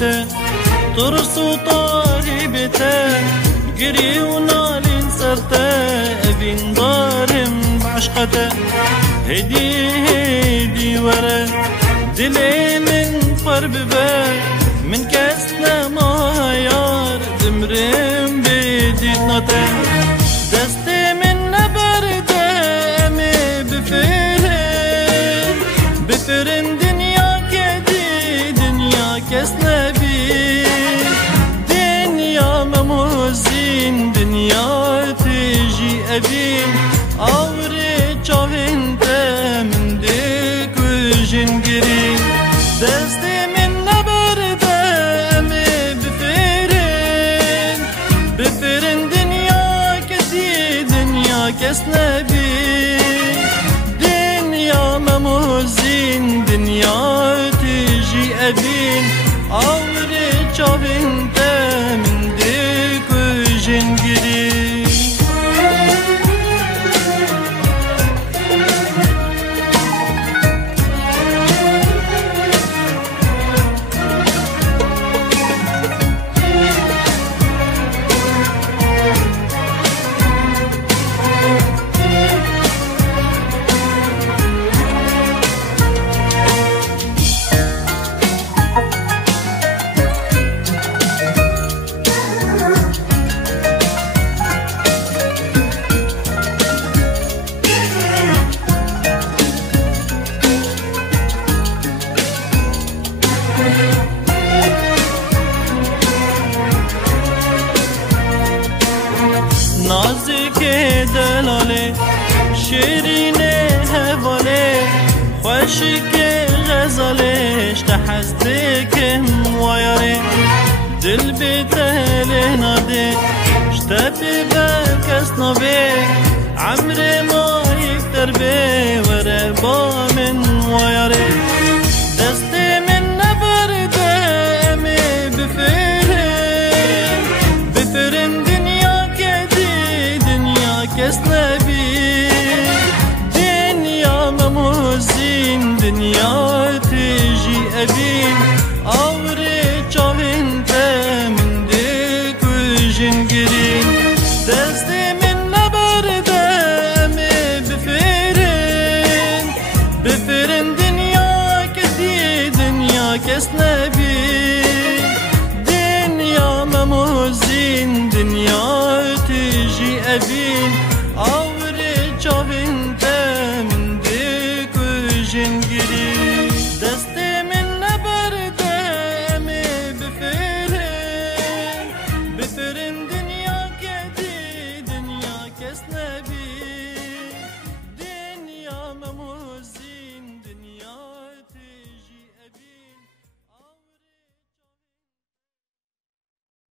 بته ترس و طاری بته گری و نالین سرته ابین دارم بعشقته هدی هدی وره دلی من قرب به من کس نما یار دمرم بدید نته دست من نبرده امی بفرن دنیا کدی دنیا کس نبی دنیا مموزین دنیا تیجی ابین آوری چاهنده من دیکو جنگری دست من نبرده امی بفرن دنیا کدی دنیا کس نبی دنیا مموزین دنیا تیجی ابین آوری چاهنده من دیکو جنگری نازک دلاله شیرین هواله خوشک غزاله اشتحزدکم ویاره دل بیتله ناده اشتبی برکس نبه عمر ما یکتر به وره با من ویاره دست من نبرده امی بفرن کس نبی دنیا مموزین دنیا تیجی ابین آوری چاهنده من دیکو جنگرین دست من نبرده امی بفرن دنیا کدی دنیا کس نبی دنیا مموزین دنیا تیجی ابین